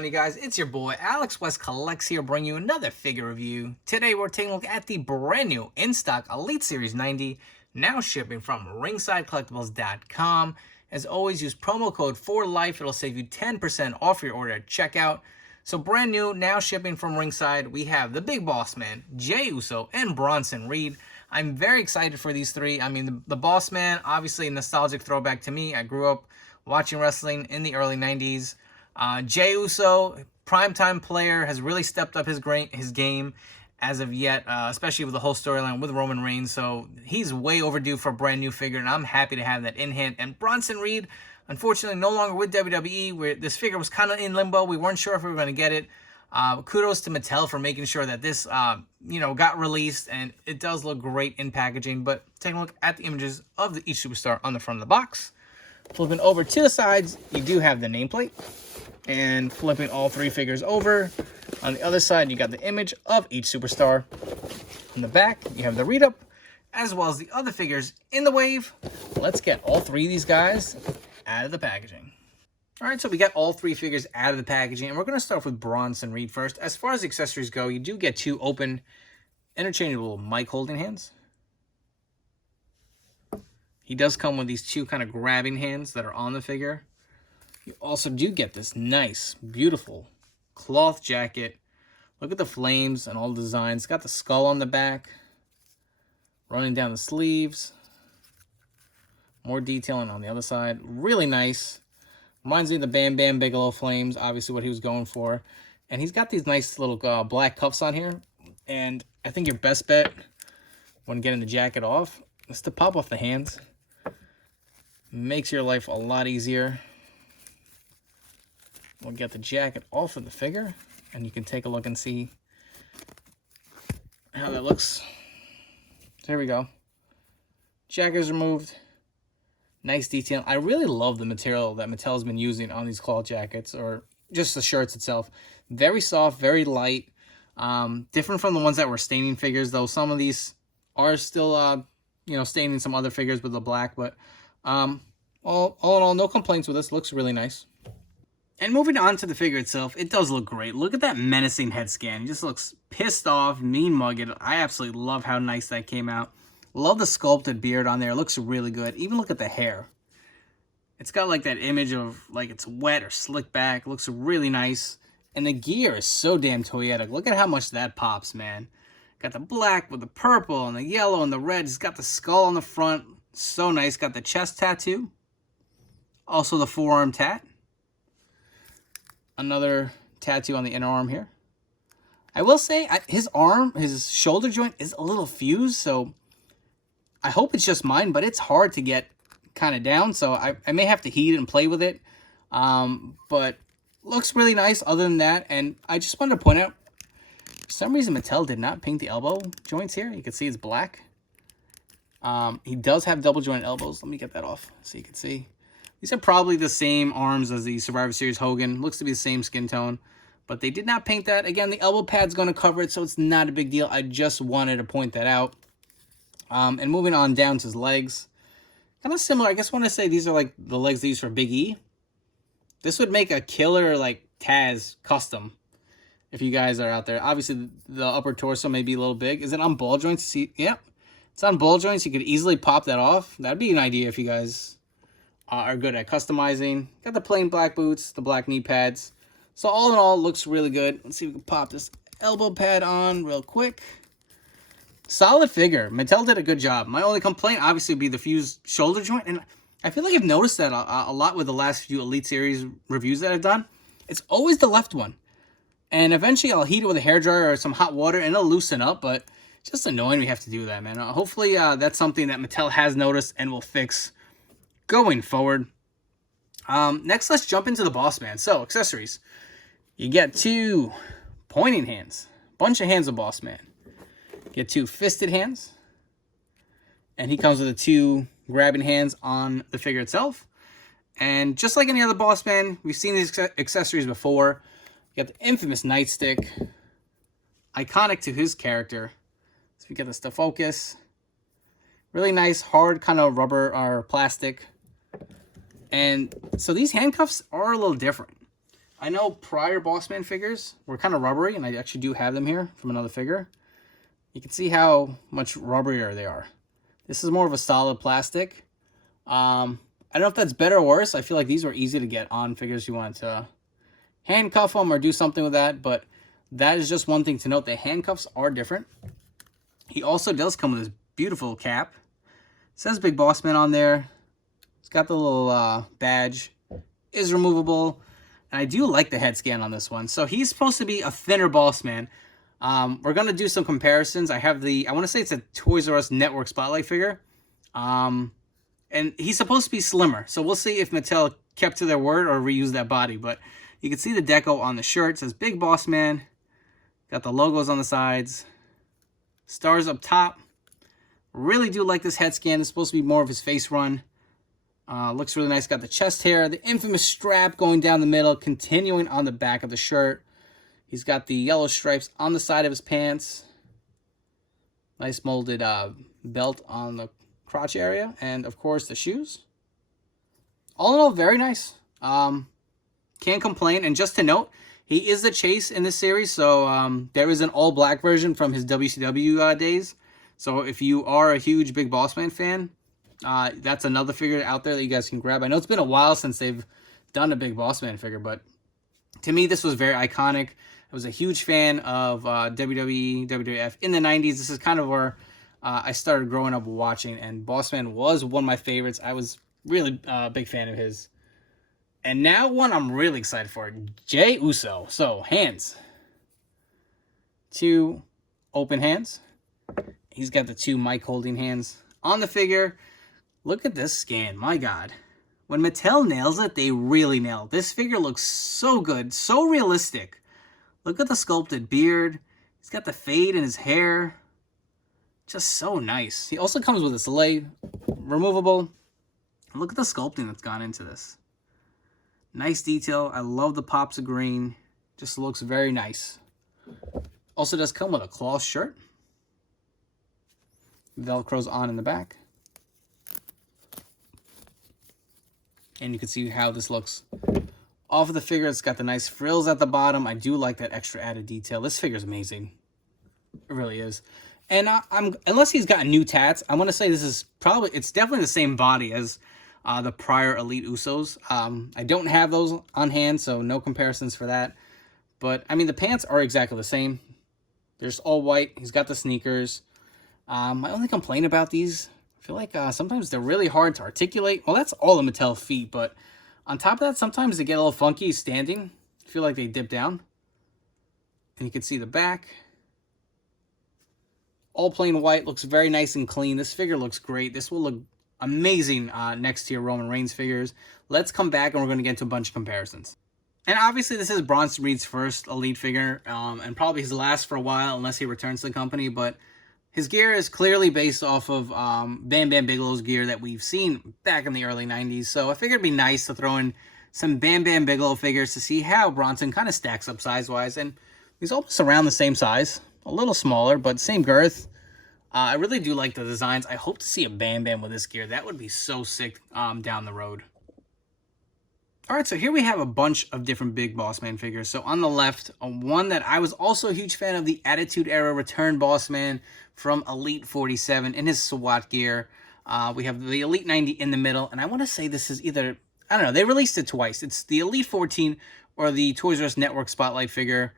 on, you guys? It's your boy Alex West Collects here, bringing you another figure review. Today we're taking a look at the brand new in-stock Elite Series 90, now shipping from ringsidecollectibles.com. As always, use promo code FORLIFE. It'll save you 10% off your order at checkout. So brand new, now shipping from Ringside, we have the Big Bossman, Jey Uso, and Bronson Reed. I'm very excited for these three. I mean, the Bossman, obviously a nostalgic throwback to me. I grew up watching wrestling in the early 90s. Jey Uso, primetime player, has really stepped up his game as of yet, especially with the whole storyline with Roman Reigns. So he's way overdue for a brand new figure, and I'm happy to have that in hand. And Bronson Reed, unfortunately, no longer with WWE. Where this figure was kind of in limbo. We weren't sure if we were going to get it. Kudos to Mattel for making sure that this, got released, and it does look great in packaging. But taking a look at the images of each superstar on the front of the box. Flipping over to the sides, you do have the nameplate. And flipping all three figures over, on the other side, you got the image of each superstar. On the back, you have the read-up, as well as the other figures in the wave. Let's get all three of these guys out of the packaging. All right, so we got all three figures out of the packaging, and we're going to start with Bronson Reed first. As far as accessories go, you do get two open, interchangeable mic holding hands. He does come with these two kind of grabbing hands that are on the figure. You also do get this nice, beautiful cloth jacket. Look at the flames and all the designs. It's got the skull on the back, running down the sleeves. More detailing on the other side. Really nice. Reminds me of the Bam Bam Bigelow flames, obviously what he was going for. And he's got these nice little black cuffs on here. And I think your best bet when getting the jacket off is to pop off the hands. Makes your life a lot easier. We'll get the jacket off of the figure, and you can take a look and see how that looks. There we go. Jacket is removed. Nice detail. I really love the material that Mattel's been using on these cloth jackets, or just the shirts itself. Very soft, very light. Different from the ones that were staining figures, though some of these are still, staining some other figures with the black. But all in all, no complaints with this. Looks really nice. And moving on to the figure itself, it does look great. Look at that menacing head scan. He just looks pissed off, mean-mugged. I absolutely love how nice that came out. Love the sculpted beard on there. It looks really good. Even look at the hair. It's got like that image of like it's wet or slick back. Looks really nice. And the gear is so damn toyetic. Look at how much that pops, man. Got the black with the purple and the yellow and the red. It's got the skull on the front. So nice. Got the chest tattoo. Also the forearm tat. Another tattoo on the inner arm here. I will say his shoulder joint is a little fused, so I hope it's just mine, but it's hard to get kind of down, so I may have to heat it and play with it. But looks really nice other than that, and I just wanted to point out, for some reason Mattel did not paint the elbow joints here. You can see it's black. He does have double joint elbows. Let me get that off so you can see. These are probably the same arms as the Survivor Series Hogan. Looks to be the same skin tone. But they did not paint that. Again, the elbow pad's going to cover it, so it's not a big deal. I just wanted to point that out. And moving on down to his legs. Kind of similar. I guess when I say these are like the legs they use for Big E. This would make a killer like Taz custom. If you guys are out there. Obviously, the upper torso may be a little big. Is it on ball joints? See, yep. It's on ball joints. You could easily pop that off. That'd be an idea if you guys are good at customizing. Got the plain black boots, the black knee pads. So all in all, looks really good. Let's see if we can pop this elbow pad on real quick. Solid figure. Mattel did a good job. My only complaint obviously would be the fused shoulder joint. And I feel like I've noticed that a lot with the last few Elite Series reviews that I've done. It's always the left one. And eventually I'll heat it with a hairdryer or some hot water and it'll loosen up. But it's just annoying we have to do that, man. Hopefully that's something that Mattel has noticed and will fix going forward. Next, let's jump into the Bossman. So, accessories. You get two pointing hands. Bunch of hands of Bossman. Get two fisted hands. And he comes with the two grabbing hands on the figure itself. And just like any other Bossman, we've seen these accessories before. You got the infamous nightstick. Iconic to his character. So we get this to focus. Really nice, hard kind of rubber or plastic. And so these handcuffs are a little different. I know prior Bossman figures were kind of rubbery, and I actually do have them here from another figure. You can see how much rubberier they are. This is more of a solid plastic. I don't know if that's better or worse. I feel like these were easy to get on figures you wanted to handcuff them or do something with that, but that is just one thing to note. The handcuffs are different. He also does come with this beautiful cap. It says Big Boss Man on there. It's got the little badge. Is removable. And I do like the head scan on this one. So he's supposed to be a thinner Boss Man. We're going to do some comparisons. I have I want to say it's a Toys R Us Network Spotlight figure. And he's supposed to be slimmer. So we'll see if Mattel kept to their word or reused that body. But you can see the deco on the shirt. It says Big Boss Man. Got the logos on the sides. Stars up top. Really do like this head scan. It's supposed to be more of his face run. Looks really nice. Got the chest hair. The infamous strap going down the middle. Continuing on the back of the shirt. He's got the yellow stripes on the side of his pants. Nice molded belt on the crotch area. And, of course, the shoes. All in all, very nice. Can't complain. And just to note, he is the Chase in this series. So there is an all-black version from his WCW days. So if you are a huge Big Boss Man fan, that's another figure out there that you guys can grab. I know it's been a while since they've done a Big Boss Man figure, but to me, this was very iconic. I was a huge fan of WWE, WWF in the 90s. This is kind of where I started growing up watching, and Boss Man was one of my favorites. I was really a big fan of his. And now one I'm really excited for, Jey Uso. So, hands. 2 open hands. He's got the 2 mic holding hands on the figure. Look at this scan. My God. When Mattel nails it, they really nail it. This figure looks so good. So realistic. Look at the sculpted beard. He's got the fade in his hair. Just so nice. He also comes with a sleigh. Removable. Look at the sculpting that's gone into this. Nice detail. I love the pops of green. Just looks very nice. Also does come with a cloth shirt. Velcro's on in the back. And you can see how this looks off of the figure. It's got the nice frills at the bottom. I do like that extra added detail. This figure's amazing. It really is. And unless he's got new tats, I want to say this is it's definitely the same body as the prior Elite Usos. I don't have those on hand, so no comparisons for that. But, I mean, the pants are exactly the same. They're just all white. He's got the sneakers. My only complaint about these, I feel like sometimes they're really hard to articulate. Well, that's all the Mattel feet, but on top of that, sometimes they get a little funky standing. I feel like they dip down. And you can see the back. All plain white. Looks very nice and clean. This figure looks great. This will look amazing next to your Roman Reigns figures. Let's come back and we're going to get into a bunch of comparisons. And obviously, this is Bronson Reed's first Elite figure, and probably his last for a while unless he returns to the company, but his gear is clearly based off of Bam Bam Bigelow's gear that we've seen back in the early 90s. So I figured it'd be nice to throw in some Bam Bam Bigelow figures to see how Bronson kind of stacks up size-wise. And he's almost around the same size. A little smaller, but same girth. I really do like the designs. I hope to see a Bam Bam with this gear. That would be so sick down the road. Alright, so here we have a bunch of different Big Boss Man figures. So on the left, one that I was also a huge fan of, the Attitude Era Return Boss Man from Elite 47 in his SWAT gear. We have the Elite 90 in the middle, and I want to say this is either, I don't know, they released it twice. It's the Elite 14 or the Toys R Us Network Spotlight figure.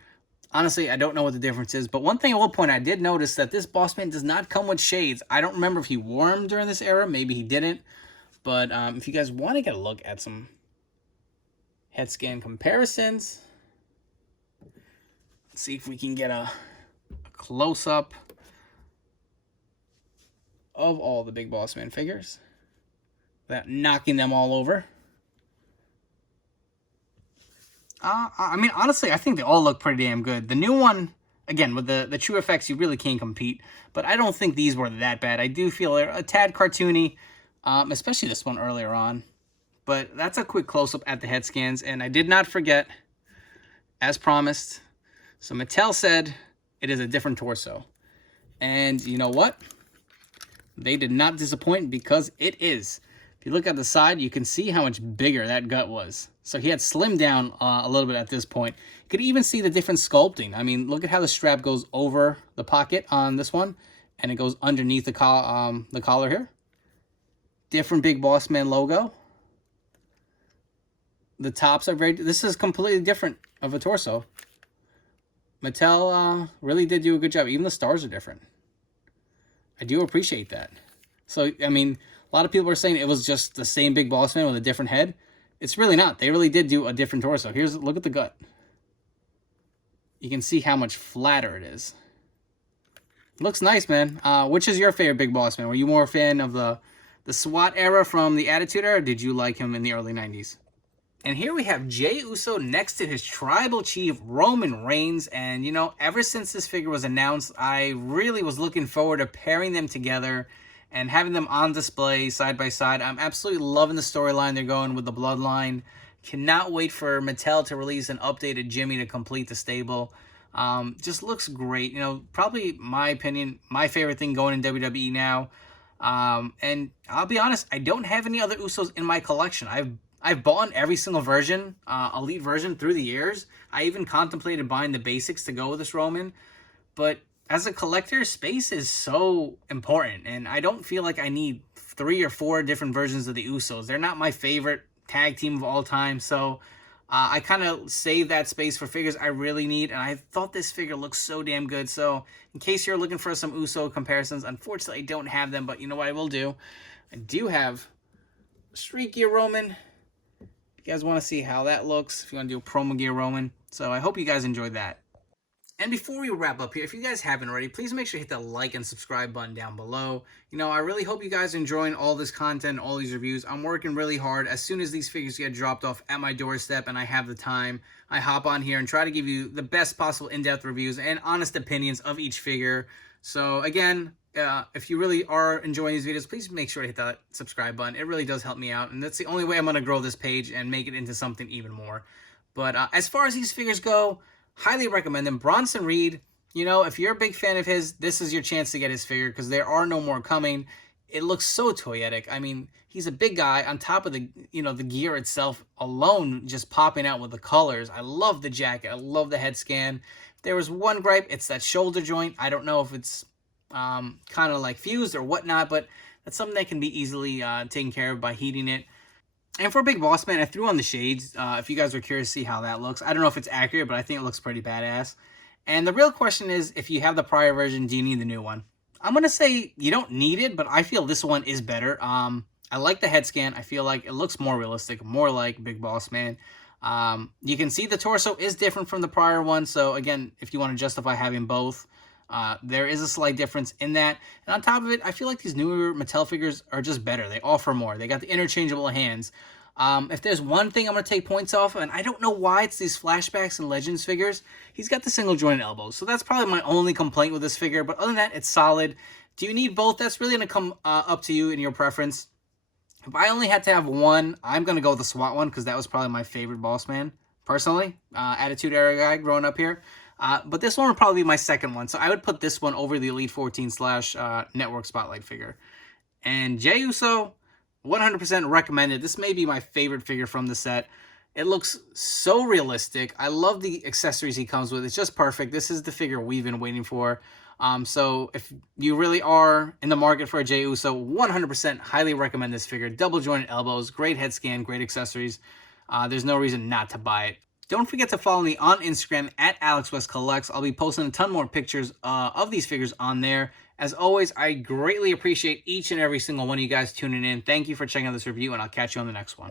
Honestly, I don't know what the difference is, but one thing I will point out, I did notice that this Boss Man does not come with shades. I don't remember if he wore them during this era. Maybe he didn't. But if you guys want to get a look at some head scan comparisons, let's see if we can get a close-up of all the Big Boss Man figures without knocking them all over. I mean, honestly, I think they all look pretty damn good. The new one, again, with the true effects, you really can't compete. But I don't think these were that bad. I do feel they're a tad cartoony, especially this one earlier on. But that's a quick close-up at the head scans. And I did not forget, as promised, so Mattel said it is a different torso. And you know what? They did not disappoint because it is. If you look at the side, you can see how much bigger that gut was. So he had slimmed down a little bit at this point. You could even see the different sculpting. I mean, look at how the strap goes over the pocket on this one, and it goes underneath the collar here. Different Big Boss Man logo. The tops are this is completely different of a torso. Mattel really did do a good job. Even the stars are different. I do appreciate that. So, I mean, a lot of people are saying it was just the same Big Boss Man with a different head. It's really not. They really did do a different torso. Look at the gut. You can see how much flatter it is. Looks nice, man. Which is your favorite Big Boss Man? Were you more a fan of the SWAT era from the Attitude Era, or did you like him in the early 90s? And here we have Jey Uso next to his tribal chief, Roman Reigns. And, you know, ever since this figure was announced, I really was looking forward to pairing them together and having them on display side by side. I'm absolutely loving the storyline they're going with the Bloodline. Cannot wait for Mattel to release an updated Jimmy to complete the stable. Just looks great. You know, probably, my opinion, my favorite thing going in WWE now. And I'll be honest, I don't have any other Usos in my collection. I've bought every single version, Elite version, through the years. I even contemplated buying the basics to go with this Roman. But as a collector, space is so important, and I don't feel like I need 3 or 4 different versions of the Usos. They're not my favorite tag team of all time, so I kind of save that space for figures I really need, and I thought this figure looks so damn good. So in case you're looking for some Uso comparisons, unfortunately I don't have them, but you know what I will do? I do have Street Gear Roman. If you guys want to see how that looks, if you want to do a Promo Gear Roman. So I hope you guys enjoyed that. And before we wrap up here, if you guys haven't already, please make sure to hit the like and subscribe button down below. You know, I really hope you guys are enjoying all this content, all these reviews. I'm working really hard. As soon as these figures get dropped off at my doorstep and I have the time, I hop on here and try to give you the best possible in-depth reviews and honest opinions of each figure. So again, if you really are enjoying these videos, please make sure to hit that subscribe button. It really does help me out, and that's the only way I'm going to grow this page and make it into something even more. But as far as these figures go, highly recommend them. Bronson Reed, you know, if you're a big fan of his, this is your chance to get his figure because there are no more coming. It looks so toyetic. I mean, he's a big guy on top of the, you know, the gear itself alone just popping out with the colors. I love the jacket. I love the head scan. If there was one gripe, it's that shoulder joint. I don't know if it's kind of like fused or whatnot, but that's something that can be easily taken care of by heating it. And for Big Boss Man, I threw on the shades. If you guys are curious to see how that looks. I don't know if it's accurate, but I think it looks pretty badass. And the real question is, if you have the prior version, do you need the new one? I'm going to say you don't need it, but I feel this one is better. I like the head scan. I feel like it looks more realistic, more like Big Boss Man. You can see the torso is different from the prior one. So again, if you want to justify having both, there is a slight difference in that. And on top of it, I feel like these newer Mattel figures are just better. They offer more. They got the interchangeable hands. If there's one thing I'm going to take points off, and I don't know why it's these flashbacks and Legends figures, he's got the single jointed elbows. So that's probably my only complaint with this figure. But other than that, it's solid. Do you need both? That's really going to come up to you and your preference. If I only had to have one, I'm going to go with the SWAT one because that was probably my favorite Boss Man, personally. Attitude Era guy growing up here. But this one would probably be my second one. So I would put this one over the Elite 14 / Network Spotlight figure. And Jey Uso, 100% recommended. This may be my favorite figure from the set. It looks so realistic. I love the accessories he comes with. It's just perfect. This is the figure we've been waiting for. So if you really are in the market for a Jey Uso, 100% highly recommend this figure. Double jointed elbows, great head scan, great accessories. There's no reason not to buy it. Don't forget to follow me on Instagram at AlexWestCollects. I'll be posting a ton more pictures of these figures on there. As always, I greatly appreciate each and every single one of you guys tuning in. Thank you for checking out this review, and I'll catch you on the next one.